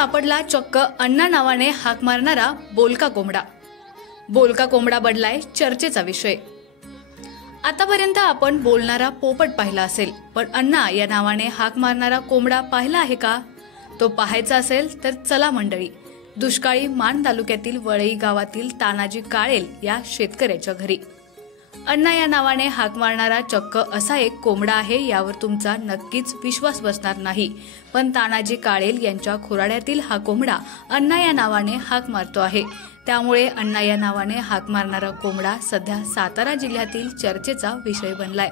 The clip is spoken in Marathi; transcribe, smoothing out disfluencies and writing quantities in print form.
सापडला चक्क अण्णा नावाने हाक मारणारा बोलका कोंबडा। बोलका कोंबडा बनलाय चर्चेचा विषय। आतापर्यंत आपण बोलणारा पोपट पाहिला असेल, पण अण्णा या नावाने हाक मारणारा कोंबडा पाहिला आहे का? तो पाहायचा असेल तर चला मंडळी, दुष्काळी मान तालुक्यातील वळई गावातील तानाजी काळेल या शेतकऱ्याच्या घरी। अण्णा या नावाने हाक मारणारा चक्क असा एक कोंबडा आहे, यावर तुमचा नक्कीच विश्वास बसणार नाही। पण तानाजी काळेल यांच्या खुराड्यातील हा कोंबडा अण्णा या नावाने हाक मारतो आहे। त्यामुळे अण्णा या नावाने हाक मारणारा कोंबडा सध्या सातारा जिल्ह्यातील चर्चेचा विषय बनलाय।